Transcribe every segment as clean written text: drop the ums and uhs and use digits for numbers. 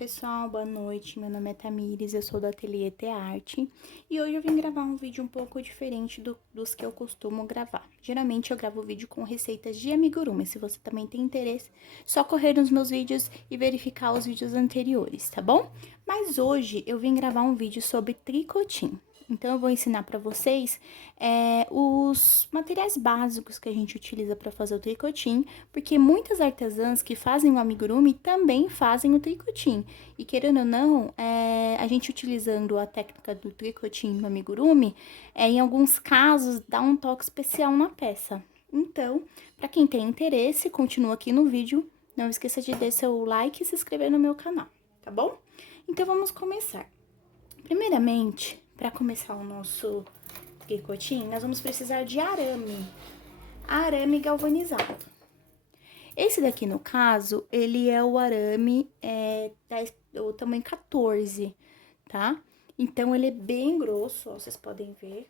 pessoal, boa noite. Meu nome é Tamires, eu sou do Ateliê T-Arte e hoje eu vim gravar um vídeo um pouco diferente dos que eu costumo gravar. Geralmente eu gravo vídeo com receitas de amigurumi. Se você também tem interesse, só correr nos meus vídeos e verificar os vídeos anteriores, tá bom? Mas hoje eu vim gravar um vídeo sobre tricotinho. Então, eu vou ensinar para vocês os materiais básicos que a gente utiliza para fazer o tricotinho, porque muitas artesãs que fazem o amigurumi também fazem o tricotinho. E querendo ou não, a gente utilizando a técnica do tricotinho no amigurumi, em alguns casos dá um toque especial na peça. Então, para quem tem interesse, continua aqui no vídeo. Não esqueça de dar seu like e se inscrever no meu canal, tá bom? Então, vamos começar. Primeiramente, para começar o nosso tricotinho, nós vamos precisar de arame galvanizado. Esse daqui, no caso, ele é o arame do tamanho 14, tá? Então, ele é bem grosso, ó, vocês podem ver.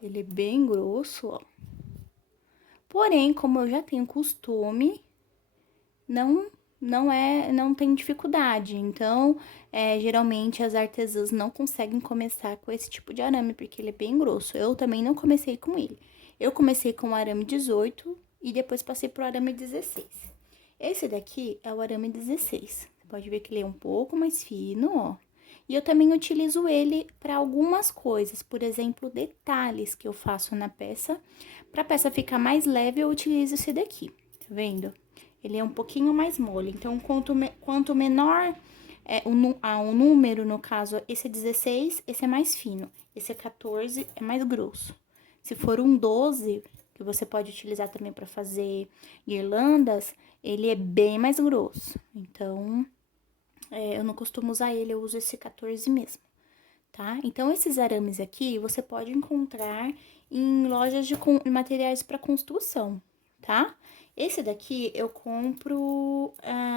Ele é bem grosso, ó. Porém, como eu já tenho costume, não tem dificuldade. Então, geralmente as artesãs não conseguem começar com esse tipo de arame, porque ele é bem grosso. Eu também não comecei com ele. Eu comecei com o arame 18 e depois passei pro arame 16. Esse daqui é o arame 16. Você pode ver que ele é um pouco mais fino, ó. E eu também utilizo ele para algumas coisas, por exemplo, detalhes que eu faço na peça. Para a peça ficar mais leve, eu utilizo esse daqui, tá vendo? Ele é um pouquinho mais mole, então quanto menor o número, no caso, esse é 16, esse é mais fino. Esse é 14, é mais grosso. Se for um 12, que você pode utilizar também para fazer guirlandas, ele é bem mais grosso. Então, eu não costumo usar ele, eu uso esse 14 mesmo, tá? Então, esses arames aqui, você pode encontrar em lojas de materiais para construção, tá? Esse daqui eu compro,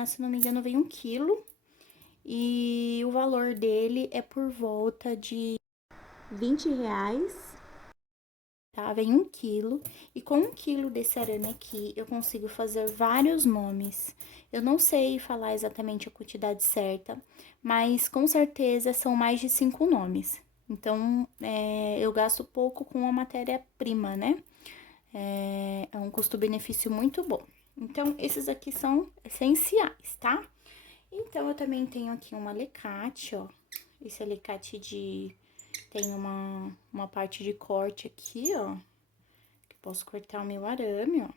se não me engano, vem 1 quilo. E o valor dele é por volta de R$ 20, tá? Vem 1 quilo. E com 1 quilo desse arame aqui, eu consigo fazer vários nomes. Eu não sei falar exatamente a quantidade certa, mas com certeza são mais de 5 nomes. Então, eu gasto pouco com a matéria-prima, né? É um custo-benefício muito bom. Então, esses aqui são essenciais, tá? Então, eu também tenho aqui um alicate, ó. Esse alicate tem uma parte de corte aqui, ó. Que posso cortar o meu arame, ó.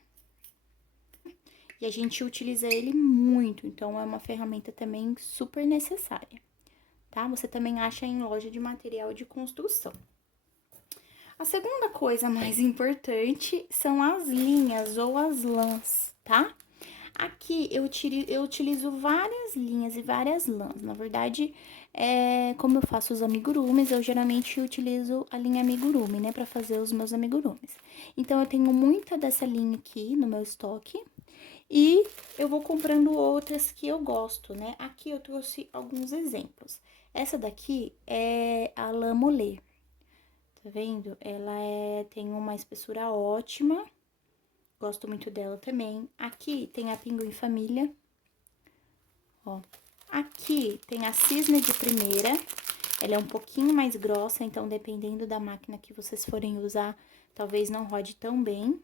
E a gente utiliza ele muito, então é uma ferramenta também super necessária, tá? Você também acha em loja de material de construção. A segunda coisa mais importante são as linhas ou as lãs, tá? Aqui eu utilizo várias linhas e várias lãs. Na verdade, como eu faço os amigurumis, eu geralmente utilizo a linha amigurumi, né, pra fazer os meus amigurumis. Então, eu tenho muita dessa linha aqui no meu estoque e eu vou comprando outras que eu gosto, né? Aqui eu trouxe alguns exemplos. Essa daqui é a lã molê. Tá vendo? Ela tem uma espessura ótima. Gosto muito dela também. Aqui tem a Pinguim Família. Ó. Aqui tem a Cisne de primeira. Ela é um pouquinho mais grossa, então dependendo da máquina que vocês forem usar, talvez não rode tão bem.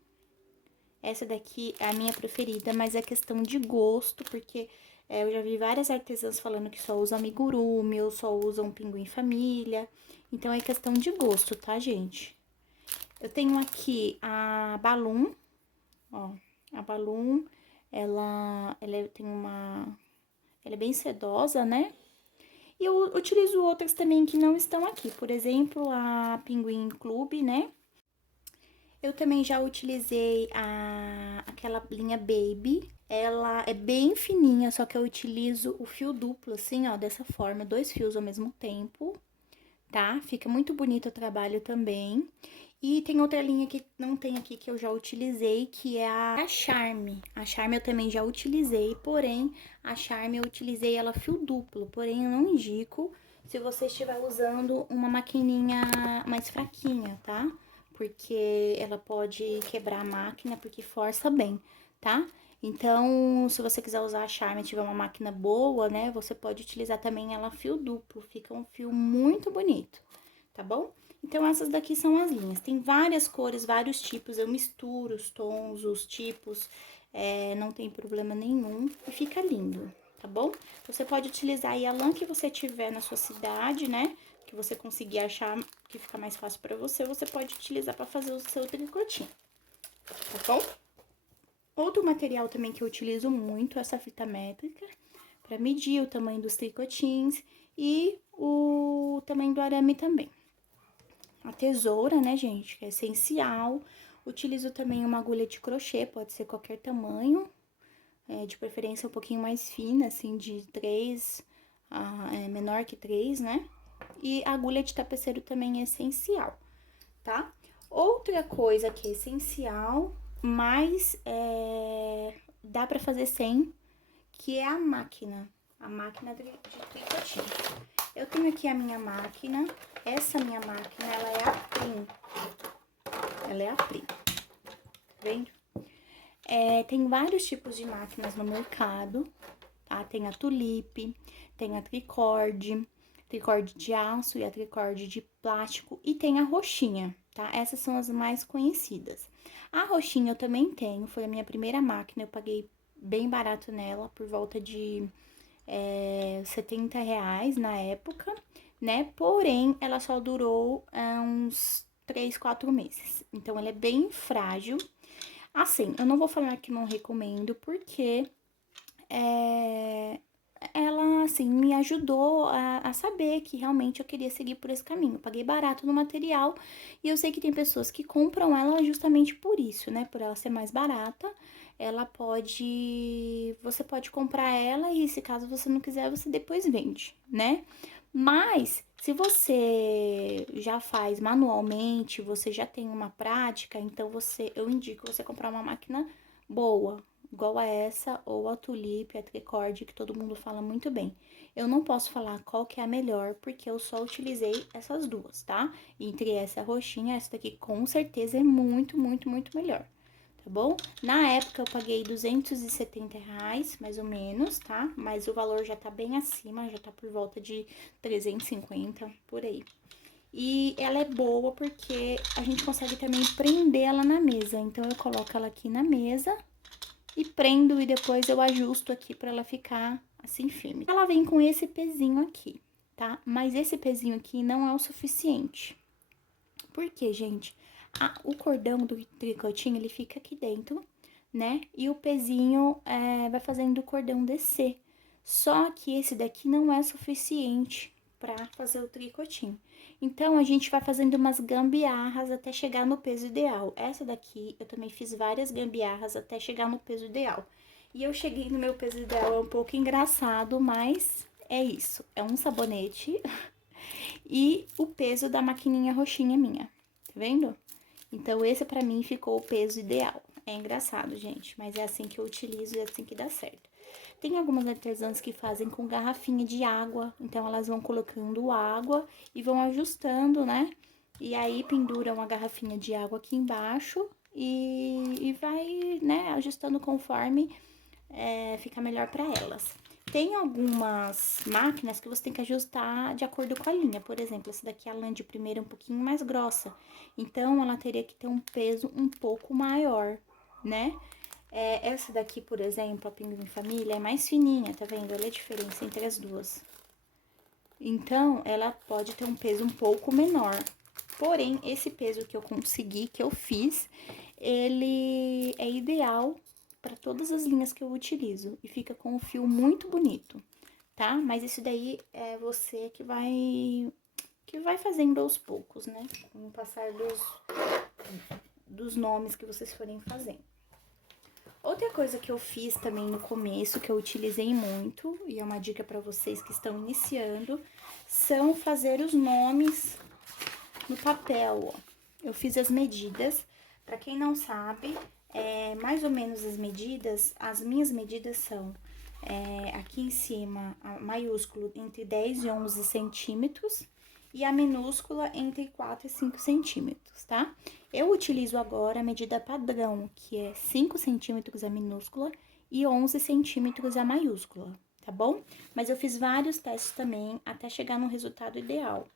Essa daqui é a minha preferida, mas é questão de gosto, porque eu já vi várias artesãs falando que só usam amigurumi ou só usam Pinguim Família. Então, é questão de gosto, tá, gente? Eu tenho aqui a Balloon, ó. A Balloon, ela é bem sedosa, né? E eu utilizo outras também que não estão aqui. Por exemplo, a Pinguim Clube, né? Eu também já utilizei aquela linha Baby. Ela é bem fininha, só que eu utilizo o fio duplo, assim, ó, dessa forma, 2 fios ao mesmo tempo, tá? Fica muito bonito o trabalho também. E tem outra linha que não tem aqui, que eu já utilizei, que é a Charme. A Charme eu também já utilizei, porém, a Charme eu utilizei ela fio duplo, porém eu não indico se você estiver usando uma maquininha mais fraquinha, tá? Porque ela pode quebrar a máquina, porque força bem, tá? Então, se você quiser usar a Charme e tiver uma máquina boa, né, você pode utilizar também ela fio duplo, fica um fio muito bonito, tá bom? Então, essas daqui são as linhas. Tem várias cores, vários tipos, eu misturo os tons, os tipos, não tem problema nenhum e fica lindo, tá bom? Você pode utilizar aí a lã que você tiver na sua cidade, né? Que você conseguir achar que fica mais fácil pra você, você pode utilizar pra fazer o seu tricotinho, tá bom? Outro material também que eu utilizo muito é essa fita métrica, para medir o tamanho dos tricotins e o tamanho do arame também. A tesoura, né, gente, que é essencial. Utilizo também uma agulha de crochê, pode ser qualquer tamanho, de preferência um pouquinho mais fina, assim, de 3, menor que 3, né? E a agulha de tapeceiro também é essencial, tá? Outra coisa que é essencial, mas dá pra fazer sem, que é a máquina de tricotinho. Eu tenho aqui a minha máquina, essa minha máquina, ela é a Prim. Ela é a Prim, tá vendo? Tem vários tipos de máquinas no mercado, tá? Tem a Tulip, tem a Tricorde de aço e a Tricorde de plástico e tem a roxinha, tá? Essas são as mais conhecidas. A roxinha eu também tenho, foi a minha primeira máquina, eu paguei bem barato nela, por volta de R$ 70 na época, né? Porém, ela só durou uns 3, 4 meses. Então, ela é bem frágil. Assim, eu não vou falar que não recomendo, porque ela, assim, me ajudou a saber que realmente eu queria seguir por esse caminho. Eu paguei barato no material e eu sei que tem pessoas que compram ela justamente por isso, né? Por ela ser mais barata, você pode comprar ela e se caso você não quiser, você depois vende, né? Mas, se você já faz manualmente, você já tem uma prática, então eu indico você comprar uma máquina boa, igual a essa, ou a Tulip, a Tricorde, que todo mundo fala muito bem. Eu não posso falar qual que é a melhor, porque eu só utilizei essas duas, tá? Entre essa roxinha, essa daqui com certeza é muito, muito, muito melhor, tá bom? Na época eu paguei R$ 270, mais ou menos, tá? Mas o valor já tá bem acima, já tá por volta de 350, por aí. E ela é boa porque a gente consegue também prender ela na mesa. Então, eu coloco ela aqui na mesa e prendo e depois eu ajusto aqui pra ela ficar assim firme. Ela vem com esse pezinho aqui, tá? Mas esse pezinho aqui não é o suficiente. Por quê, gente? O cordão do tricotinho, ele fica aqui dentro, né? E o pezinho vai fazendo o cordão descer. Só que esse daqui não é suficiente pra fazer o tricotinho. Então, a gente vai fazendo umas gambiarras até chegar no peso ideal. Essa daqui, eu também fiz várias gambiarras até chegar no peso ideal. E eu cheguei no meu peso ideal, é um pouco engraçado, mas é isso. É um sabonete e o peso da maquininha roxinha minha, tá vendo? Então, esse pra mim ficou o peso ideal. É engraçado, gente, mas é assim que eu utilizo e é assim que dá certo. Tem algumas artesãs que fazem com garrafinha de água, então elas vão colocando água e vão ajustando, né? E aí penduram a garrafinha de água aqui embaixo e vai, né, ajustando conforme fica melhor pra elas. Tem algumas máquinas que você tem que ajustar de acordo com a linha. Por exemplo, essa daqui, a lã de primeira, é um pouquinho mais grossa. Então, ela teria que ter um peso um pouco maior, né? Essa daqui, por exemplo, a Pinguim Família, é mais fininha, tá vendo? Olha a diferença entre as duas. Então, ela pode ter um peso um pouco menor. Porém, esse peso que eu consegui, que eu fiz, ele é ideal para todas as linhas que eu utilizo. E fica com um fio muito bonito, tá? Mas isso daí é você que vai fazendo aos poucos, né? Com o passar dos nomes que vocês forem fazendo. Outra coisa que eu fiz também no começo, que eu utilizei muito, e é uma dica para vocês que estão iniciando, são fazer os nomes no papel, ó. Eu fiz as medidas. Para quem não sabe, mais ou menos as minhas medidas são aqui em cima, maiúsculo, entre 10 e 11 centímetros, e a minúscula entre 4 e 5 centímetros, tá? Eu utilizo agora a medida padrão, que é 5 centímetros a minúscula e 11 centímetros a maiúscula, tá bom? Mas eu fiz vários testes também até chegar no resultado ideal.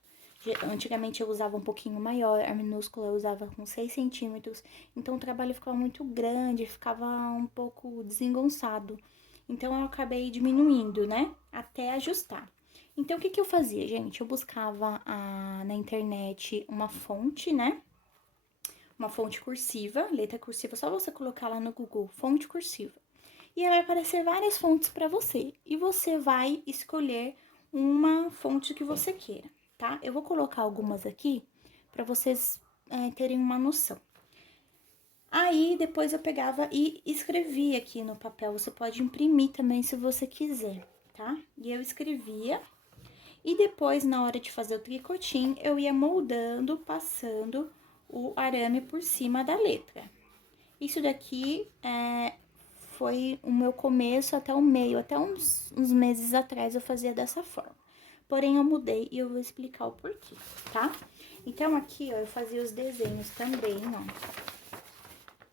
Antigamente eu usava um pouquinho maior, a minúscula eu usava com 6 centímetros, então o trabalho ficava muito grande, ficava um pouco desengonçado. Então eu acabei diminuindo, né? Até ajustar. Então o que que eu fazia, gente? Eu buscava na internet uma fonte, né? Uma fonte cursiva, letra cursiva, só você colocar lá no Google, fonte cursiva. E aí vai aparecer várias fontes para você. E você vai escolher uma fonte que você queira, tá? Eu vou colocar algumas aqui para vocês terem uma noção. Aí depois eu pegava e escrevia aqui no papel. Você pode imprimir também se você quiser, tá? E eu escrevia. E depois, na hora de fazer o tricotinho, eu ia moldando, passando o arame por cima da letra. Isso daqui foi o meu começo até o meio, até uns meses atrás eu fazia dessa forma. Porém, eu mudei e eu vou explicar o porquê, tá? Então, aqui, ó, eu fazia os desenhos também, ó.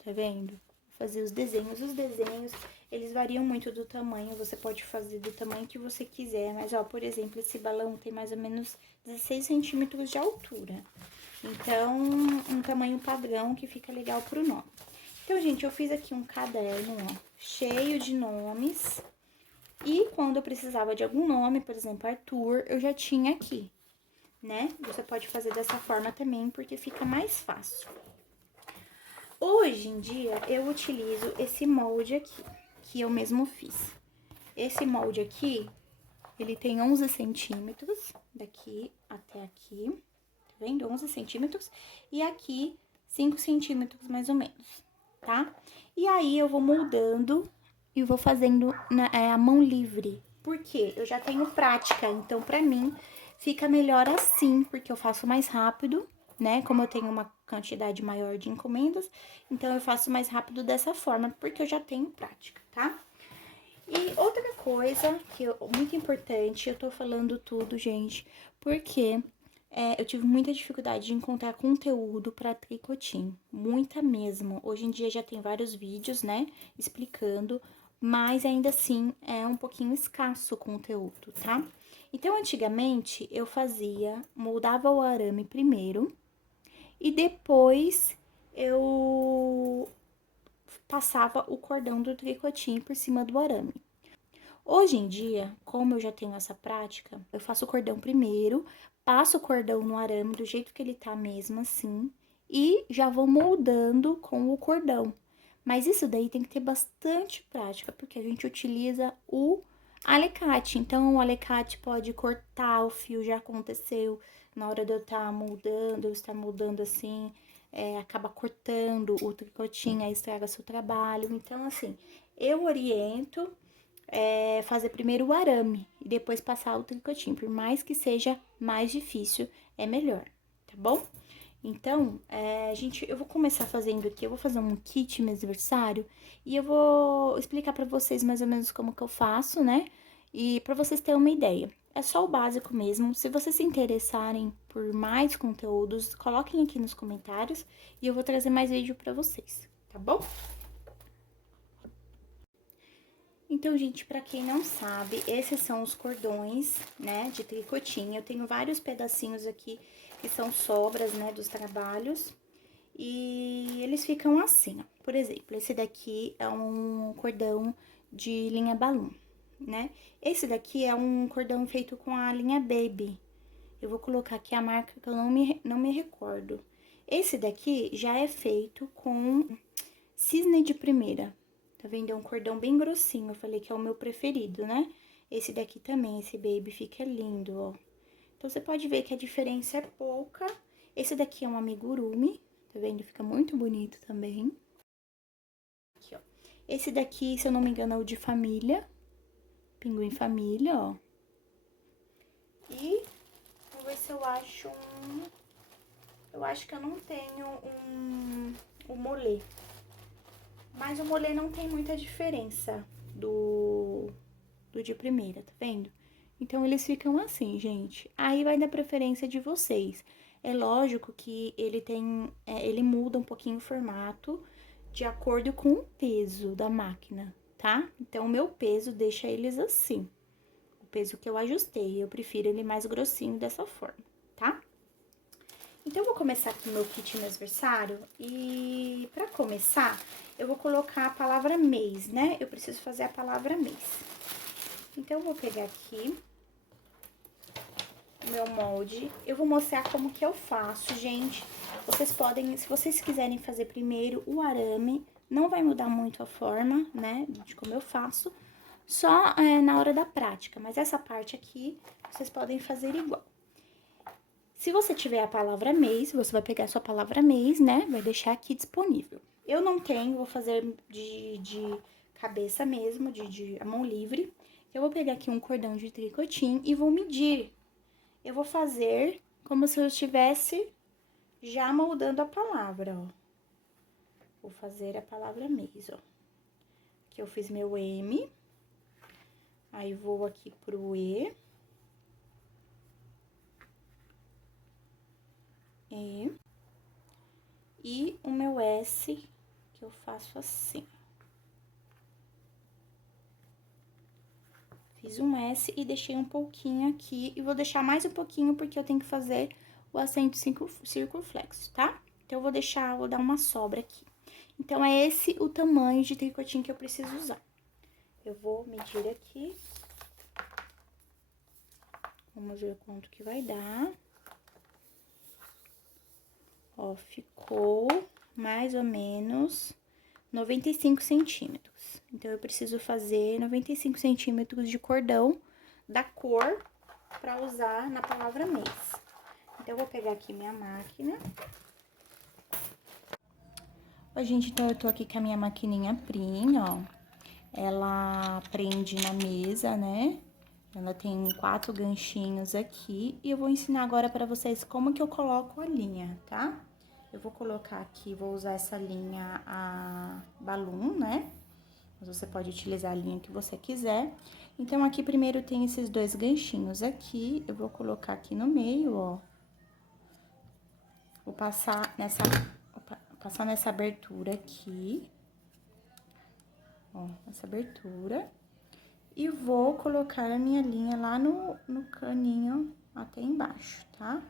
Tá vendo? Fazia os desenhos. Os desenhos, eles variam muito do tamanho, você pode fazer do tamanho que você quiser. Mas, ó, por exemplo, esse balão tem mais ou menos 16 centímetros de altura. Então, um tamanho padrão que fica legal pro nome. Então, gente, eu fiz aqui um caderno, ó, cheio de nomes. E quando eu precisava de algum nome, por exemplo, Arthur, eu já tinha aqui, né? Você pode fazer dessa forma também, porque fica mais fácil. Hoje em dia, eu utilizo esse molde aqui, que eu mesmo fiz. Esse molde aqui, ele tem 11 centímetros, daqui até aqui, tá vendo? 11 centímetros. E aqui, 5 centímetros mais ou menos, tá? E aí, eu vou moldando e vou fazendo a mão livre. Por quê? Eu já tenho prática, então pra mim fica melhor assim, porque eu faço mais rápido, né? Como eu tenho uma quantidade maior de encomendas, então eu faço mais rápido dessa forma, porque eu já tenho prática, tá? E outra coisa muito importante, eu tô falando tudo, gente, porque eu tive muita dificuldade de encontrar conteúdo para tricotinho, muita mesmo. Hoje em dia já tem vários vídeos, né, explicando, mas ainda assim é um pouquinho escasso o conteúdo, tá? Então, antigamente eu moldava o arame primeiro e depois eu passava o cordão do tricotinho por cima do arame. Hoje em dia, como eu já tenho essa prática, eu faço o cordão primeiro, passo o cordão no arame do jeito que ele tá mesmo assim, e já vou moldando com o cordão. Mas isso daí tem que ter bastante prática, porque a gente utiliza o alicate. Então, o alicate pode cortar o fio, já aconteceu na hora de eu estar moldando, eu estar moldando assim, acaba cortando o tricotinho, aí estraga seu trabalho. Então, assim, eu oriento fazer primeiro o arame e depois passar o tricotinho. Por mais que seja mais difícil, é melhor, tá bom? Então, eu vou começar fazendo aqui, eu vou fazer um kit mêsversário e eu vou explicar pra vocês mais ou menos como que eu faço, né? E pra vocês terem uma ideia. É só o básico mesmo. Se vocês se interessarem por mais conteúdos, coloquem aqui nos comentários e eu vou trazer mais vídeo pra vocês, tá bom? Então, gente, pra quem não sabe, esses são os cordões, né, de tricotinho. Eu tenho vários pedacinhos aqui que são sobras, né, dos trabalhos. E eles ficam assim, ó. Por exemplo, esse daqui é um cordão de linha balloon, né? Esse daqui é um cordão feito com a linha Baby. Eu vou colocar aqui a marca que eu não me recordo. Esse daqui já é feito com cisne de primeira. Tá vendo? É um cordão bem grossinho. Eu falei que é o meu preferido, né? Esse daqui também, esse baby, fica lindo, ó. Então, você pode ver que a diferença é pouca. Esse daqui é um amigurumi, tá vendo? Fica muito bonito também. Aqui, ó. Esse daqui, se eu não me engano, é o de família. Pinguim família, ó. E, vamos ver se eu acho um... Eu acho que eu não tenho um molê. Mas o molê não tem muita diferença do de primeira, tá vendo? Então, eles ficam assim, gente. Aí vai da preferência de vocês. É lógico que ele muda um pouquinho o formato de acordo com o peso da máquina, tá? Então, o meu peso deixa eles assim. O peso que eu ajustei, eu prefiro ele mais grossinho dessa forma, tá? Então, eu vou começar aqui meu kit mêsversário e pra começar, eu vou colocar a palavra mês, né? Eu preciso fazer a palavra mês. Então, eu vou pegar aqui o meu molde. Eu vou mostrar como que eu faço, gente. Vocês podem, se vocês quiserem fazer primeiro o arame, não vai mudar muito a forma, né, de como eu faço, só na hora da prática. Mas essa parte aqui, vocês podem fazer igual. Se você tiver a palavra mês, você vai pegar a sua palavra mês, né? Vai deixar aqui disponível. Eu não tenho, vou fazer de cabeça mesmo, a mão livre. Eu vou pegar aqui um cordão de tricotinho e vou medir. Eu vou fazer como se eu estivesse já moldando a palavra, ó. Vou fazer a palavra mês, ó. Aqui eu fiz meu M. Aí, vou aqui pro E. E o meu S, que eu faço assim. Fiz um S e deixei um pouquinho aqui. E vou deixar mais um pouquinho porque eu tenho que fazer o acento circunflexo, tá? Então, vou dar uma sobra aqui. Então, é esse o tamanho de tricotinho que eu preciso usar. Eu vou medir aqui. Vamos ver quanto que vai dar. Ó, ficou mais ou menos 95 centímetros. Então, eu preciso fazer 95 centímetros de cordão da cor pra usar na palavra mês. Então, eu vou pegar aqui minha máquina. Ó, gente, então eu tô aqui com a minha maquininha Prim, ó. Ela prende na mesa, né? Ela tem 4 ganchinhos aqui. E eu vou ensinar agora pra vocês como que eu coloco a linha, tá? Eu vou colocar aqui, vou usar essa linha a balloon, né? Mas você pode utilizar a linha que você quiser. Então, aqui primeiro tem esses 2 ganchinhos aqui. Eu vou colocar aqui no meio, ó. Vou passar nessa abertura aqui. Ó, essa abertura. E vou colocar a minha linha lá no caninho até embaixo, tá?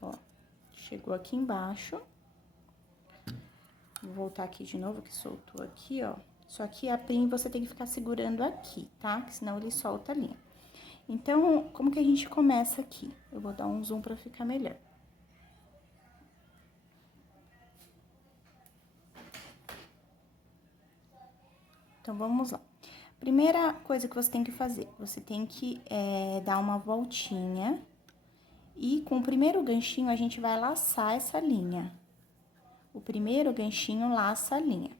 Ó, chegou aqui embaixo. Vou voltar aqui de novo, que soltou aqui, ó. Só que a prim você tem que ficar segurando aqui, tá? Que senão ele solta a linha. Então, como que a gente começa aqui? Eu vou dar um zoom pra ficar melhor. Então, vamos lá. Primeira coisa que você tem que fazer, você tem que dar uma voltinha. E com o primeiro ganchinho, a gente vai laçar essa linha. O primeiro ganchinho laça a linha.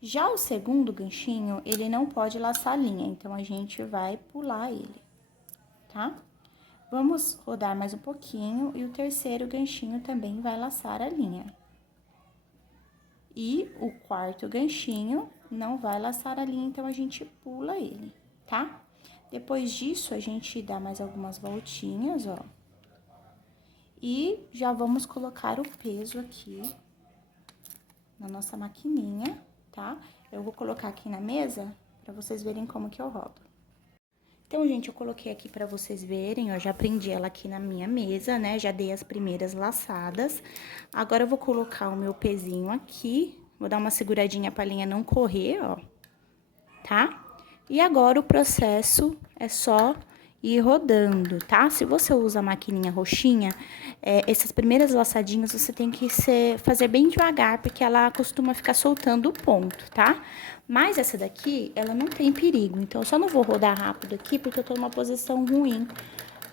Já o segundo ganchinho, ele não pode laçar a linha, então a gente vai pular ele, tá? Vamos rodar mais um pouquinho e o terceiro ganchinho também vai laçar a linha. E o quarto ganchinho não vai laçar a linha, então a gente pula ele, tá? Depois disso, a gente dá mais algumas voltinhas, ó. E já vamos colocar o peso aqui na nossa maquininha, tá? Eu vou colocar aqui na mesa pra vocês verem como que eu rodo. Então, gente, eu coloquei aqui pra vocês verem, ó, já prendi ela aqui na minha mesa, né? Já dei as primeiras laçadas. Agora, eu vou colocar o meu pezinho aqui, vou dar uma seguradinha pra linha não correr, ó, tá? E agora, o processo é só ir rodando, tá? Se você usa a maquininha roxinha, essas primeiras laçadinhas você tem que fazer bem devagar, porque ela costuma ficar soltando o ponto, tá? Mas essa daqui, ela não tem perigo, então eu só não vou rodar rápido aqui, porque eu tô numa posição ruim.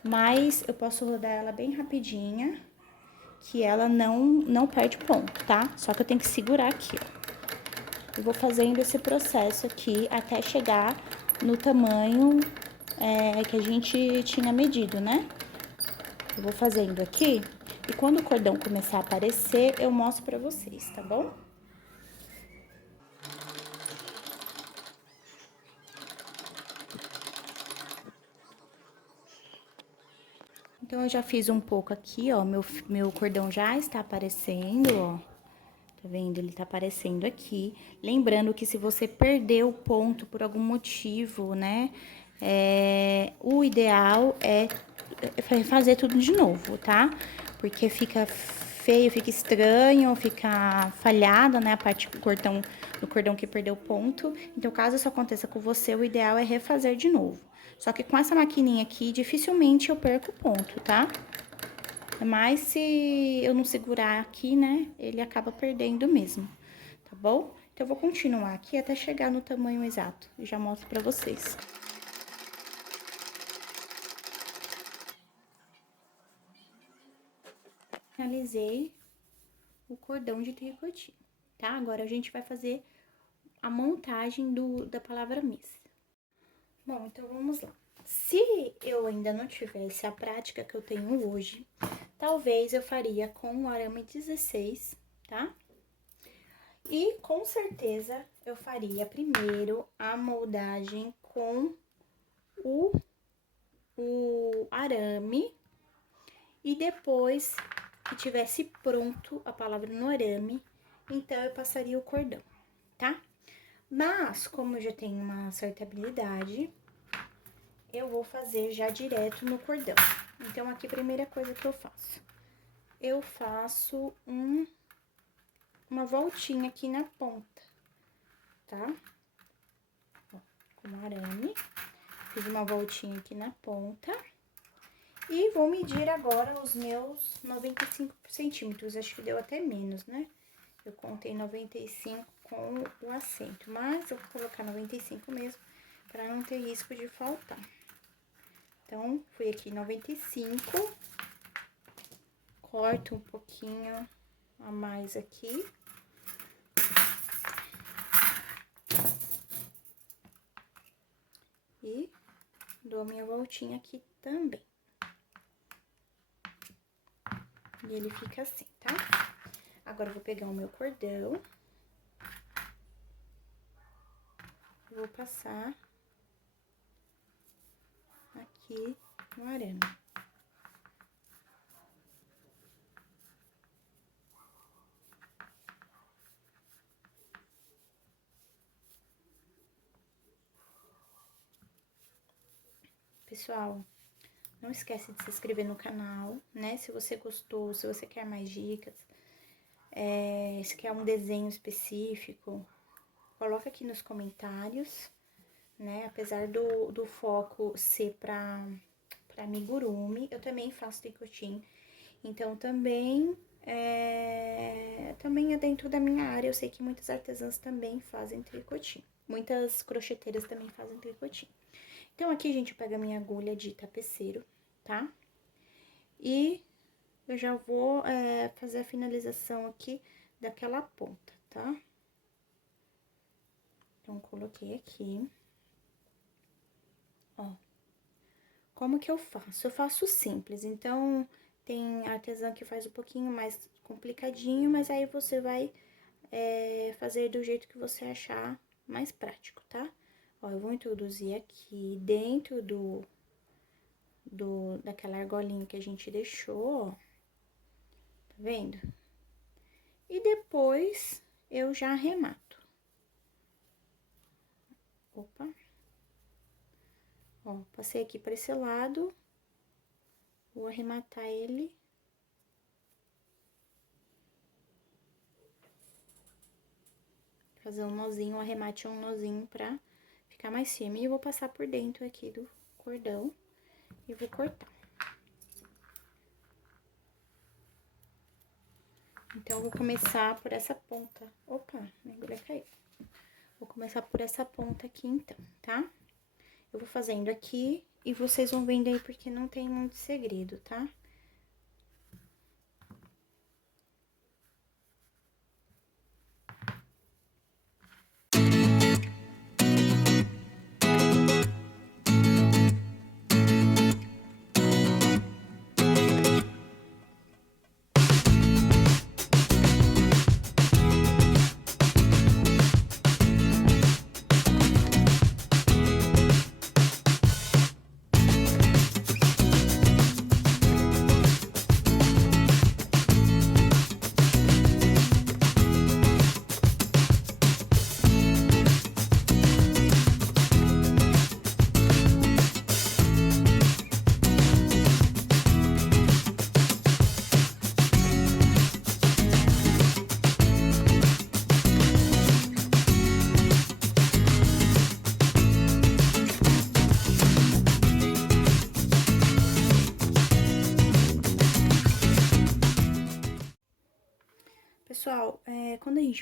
Mas eu posso rodar ela bem rapidinha, que ela não perde ponto, tá? Só que eu tenho que segurar aqui, ó. Eu vou fazendo esse processo aqui até chegar no tamanho que a gente tinha medido, né? Eu vou fazendo aqui e quando o cordão começar a aparecer, eu mostro pra vocês, tá bom? Então, eu já fiz um pouco aqui, ó, meu cordão já está aparecendo, ó. Tá vendo? Ele tá aparecendo aqui. Lembrando que se você perdeu o ponto por algum motivo, né, o ideal é fazer tudo de novo, tá? Porque fica feio, fica estranho, fica falhada, né, a parte do cordão que perdeu o ponto. Então, caso isso aconteça com você, o ideal é refazer de novo. Só que com essa maquininha aqui, dificilmente eu perco o ponto, tá? Mas se eu não segurar aqui, né, ele acaba perdendo mesmo, tá bom? Então, eu vou continuar aqui até chegar no tamanho exato e já mostro pra vocês. Finalizei o cordão de tricotinho, tá? Agora, a gente vai fazer a montagem da palavra Miss. Bom, então, vamos lá. Se eu ainda não tivesse a prática que eu tenho hoje, talvez eu faria com o arame 16, tá? E com certeza eu faria primeiro a moldagem com o arame e depois que tivesse pronto a palavra no arame, então eu passaria o cordão, tá? Mas, como eu já tenho uma certa habilidade, eu vou fazer já direto no cordão. Então, aqui, a primeira coisa que eu faço uma voltinha aqui na ponta, tá? Ó, com arame, fiz uma voltinha aqui na ponta. E vou medir agora os meus 95 centímetros, acho que deu até menos, né? Eu contei 95 com o acento, mas eu vou colocar 95 mesmo, pra não ter risco de faltar. Então, fui aqui 95, corto um pouquinho a mais aqui. E dou minha voltinha aqui também. E ele fica assim, tá? Agora, eu vou pegar o meu cordão. Vou passar aqui no arame. Pessoal, não esquece de se inscrever no canal, né? Se você gostou, se você quer mais dicas, se quer um desenho específico, coloca aqui nos comentários, né? Apesar do foco ser pra amigurumi, eu também faço tricotinho. Então, também é dentro da minha área. Eu sei que muitas artesãs também fazem tricotinho. Muitas crocheteiras também fazem tricotinho. Então, aqui, gente, eu pego a minha agulha de tapeceiro, tá? E eu já vou fazer a finalização aqui daquela ponta, tá? Então, coloquei aqui. Ó. Como que eu faço? Eu faço simples, então, tem artesã que faz um pouquinho mais complicadinho, mas aí você vai fazer do jeito que você achar mais prático, tá? Ó, eu vou introduzir aqui dentro daquela argolinha que a gente deixou, ó. Tá vendo? E depois, eu já arremato. Opa. Ó, passei aqui pra esse lado. Vou arrematar ele. Fazer um nozinho, um arremate um nozinho pra ficar mais firme. E eu vou passar por dentro aqui do cordão e vou cortar. Então, eu vou começar por essa ponta. Opa, minha agulha caiu. Vou começar por essa ponta aqui, então, tá? Eu vou fazendo aqui e vocês vão vendo aí porque não tem muito segredo, tá?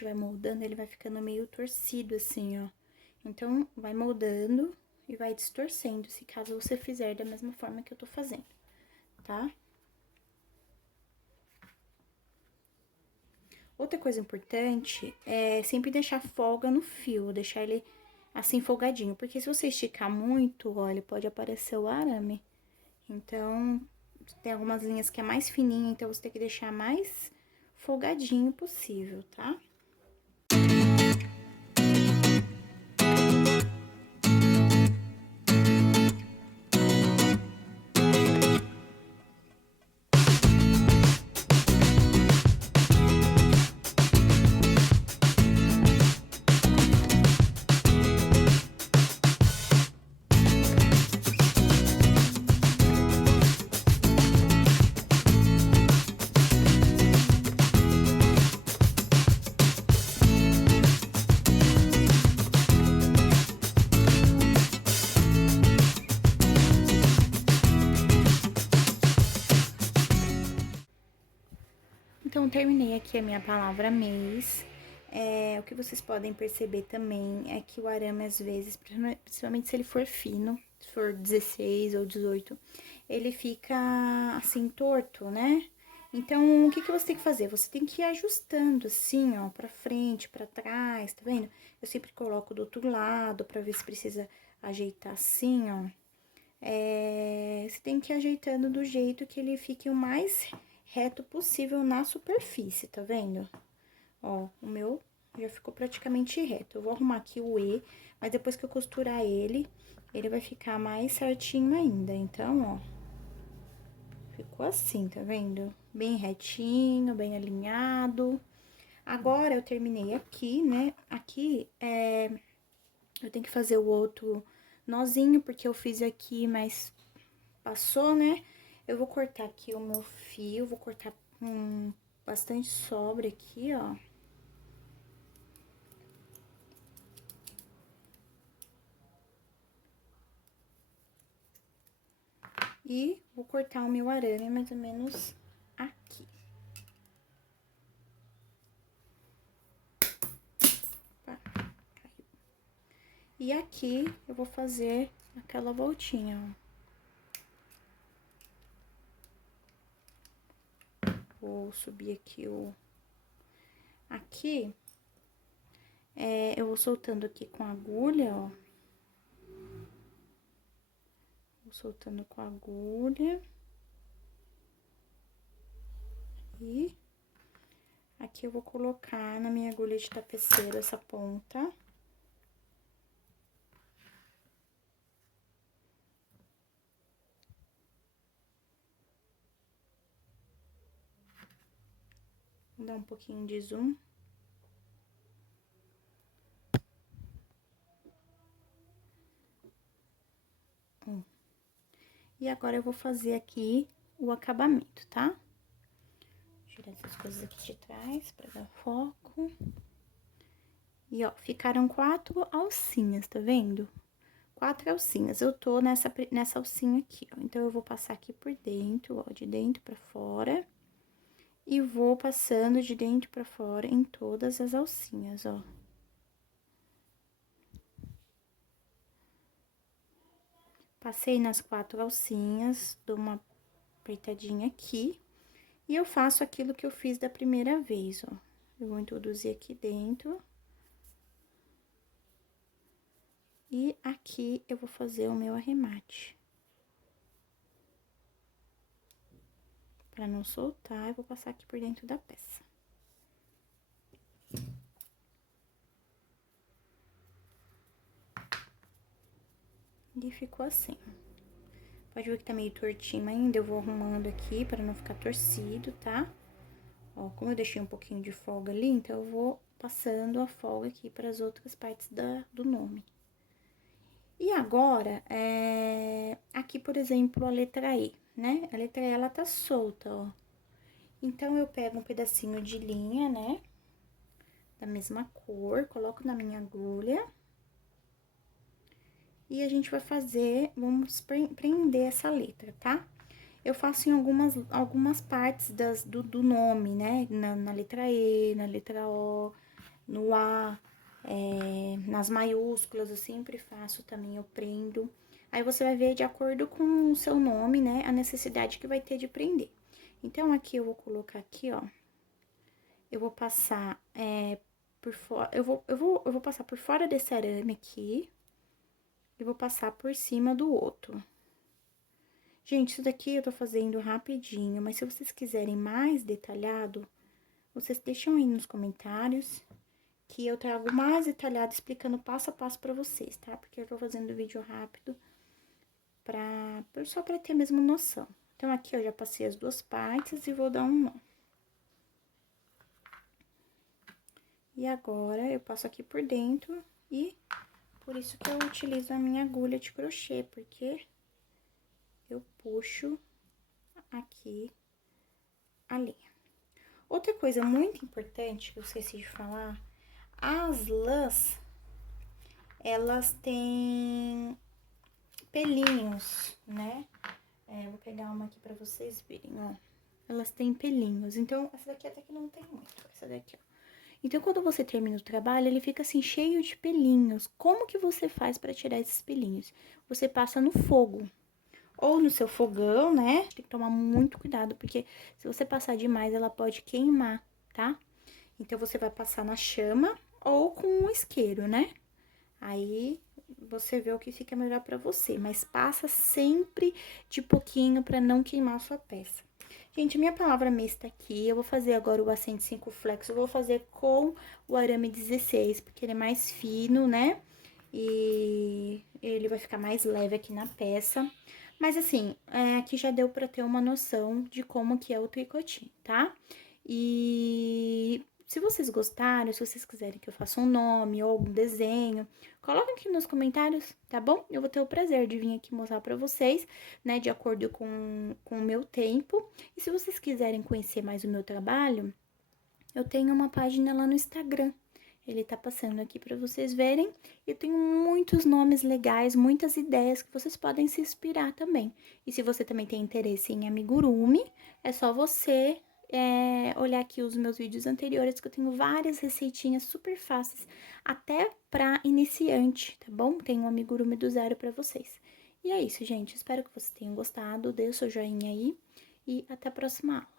vai moldando, ele vai ficando meio torcido, assim, ó. Então, vai moldando e vai distorcendo, se caso você fizer da mesma forma que eu tô fazendo, tá? Outra coisa importante é sempre deixar folga no fio, deixar ele assim folgadinho, porque se você esticar muito, ó, ele pode aparecer o arame. Então, tem algumas linhas que é mais fininha, então você tem que deixar mais folgadinho possível, tá? Então, terminei aqui a minha palavra mês. O que vocês podem perceber também é que o arame, às vezes, principalmente se ele for fino, se for 16 ou 18, ele fica assim, torto, né? Então, o que você tem que fazer? Você tem que ir ajustando assim, ó, pra frente, pra trás, tá vendo? Eu sempre coloco do outro lado pra ver se precisa ajeitar assim, ó. Você tem que ir ajeitando do jeito que ele fique o mais reto possível na superfície, tá vendo? Ó, o meu já ficou praticamente reto. Eu vou arrumar aqui o E, mas depois que eu costurar ele, ele vai ficar mais certinho ainda. Então, ó, ficou assim, tá vendo? Bem retinho, bem alinhado. Agora, eu terminei aqui, né? Aqui, eu tenho que fazer o outro nozinho, porque eu fiz aqui, mas passou, né? Eu vou cortar aqui o meu fio, vou cortar com bastante sobra aqui, ó. E vou cortar o meu arame mais ou menos aqui. Opa, caiu. E aqui eu vou fazer aquela voltinha, ó. Vou subir aqui o... Aqui, eu vou soltando aqui com a agulha, ó. Vou soltando com a agulha. E aqui eu vou colocar na minha agulha de tapeceiro essa ponta. Vou dar um pouquinho de zoom. E agora eu vou fazer aqui o acabamento, tá? Tirar essas coisas aqui de trás pra dar foco. E, ó, ficaram 4 alcinhas, tá vendo? 4 alcinhas. Eu tô nessa alcinha aqui, ó. Então, eu vou passar aqui por dentro, ó, de dentro pra fora. E vou passando de dentro pra fora em todas as alcinhas, ó. Passei nas 4 alcinhas, dou uma apertadinha aqui. E eu faço aquilo que eu fiz da primeira vez, ó. Eu vou introduzir aqui dentro. E aqui eu vou fazer o meu arremate. Pra não soltar, eu vou passar aqui por dentro da peça. E ficou assim. Pode ver que tá meio tortinho ainda, eu vou arrumando aqui pra não ficar torcido, tá? Ó, como eu deixei um pouquinho de folga ali, então eu vou passando a folga aqui pras outras partes do nome. E agora, aqui, por exemplo, a letra E, né? A letra E, ela tá solta, ó. Então, eu pego um pedacinho de linha, né? Da mesma cor, coloco na minha agulha. E a gente vai fazer, vamos prender essa letra, tá? Eu faço em algumas partes do nome, né? Na letra E, na letra O. no A, nas maiúsculas, eu sempre faço também, eu prendo. Aí você vai ver de acordo com o seu nome, né, a necessidade que vai ter de prender. Então, aqui eu vou colocar aqui, ó, eu vou passar por fora, eu vou passar por fora desse arame aqui e vou passar por cima do outro. Gente, isso daqui eu tô fazendo rapidinho, mas se vocês quiserem mais detalhado, vocês deixam aí nos comentários que eu trago mais detalhado explicando passo a passo pra vocês, tá? Porque eu tô fazendo vídeo rápido só pra ter mesmo noção. Então, aqui eu já passei as duas partes e vou dar um nó. E agora, eu passo aqui por dentro e por isso que eu utilizo a minha agulha de crochê, porque eu puxo aqui a linha. Outra coisa muito importante que eu esqueci de falar, as lãs, elas têm pelinhos, né? Vou pegar uma aqui pra vocês verem, ó. Elas têm pelinhos, então, essa daqui até que não tem muito, essa daqui, ó. Então, quando você termina o trabalho, ele fica assim, cheio de pelinhos. Como que você faz pra tirar esses pelinhos? Você passa no fogo, ou no seu fogão, né? Tem que tomar muito cuidado, porque se você passar demais, ela pode queimar, tá? Então, você vai passar na chama ou com um isqueiro, né? Aí, você vê o que fica melhor pra você, mas passa sempre de pouquinho pra não queimar a sua peça. Gente, minha palavra mista tá aqui, eu vou fazer agora o acento 5 flex, eu vou fazer com o arame 16, porque ele é mais fino, né? E ele vai ficar mais leve aqui na peça. Mas assim, aqui já deu pra ter uma noção de como que é o tricotinho, tá? E se vocês gostaram, se vocês quiserem que eu faça um nome ou algum desenho, coloquem aqui nos comentários, tá bom? Eu vou ter o prazer de vir aqui mostrar pra vocês, né, de acordo com o meu tempo. E se vocês quiserem conhecer mais o meu trabalho, eu tenho uma página lá no Instagram. Ele tá passando aqui pra vocês verem. Eu tenho muitos nomes legais, muitas ideias que vocês podem se inspirar também. E se você também tem interesse em amigurumi, é só você olhar aqui os meus vídeos anteriores, que eu tenho várias receitinhas super fáceis, até pra iniciante, tá bom? Tem um amigurumi do zero pra vocês. E é isso, gente. Espero que vocês tenham gostado. Dê o seu joinha aí e até a próxima aula.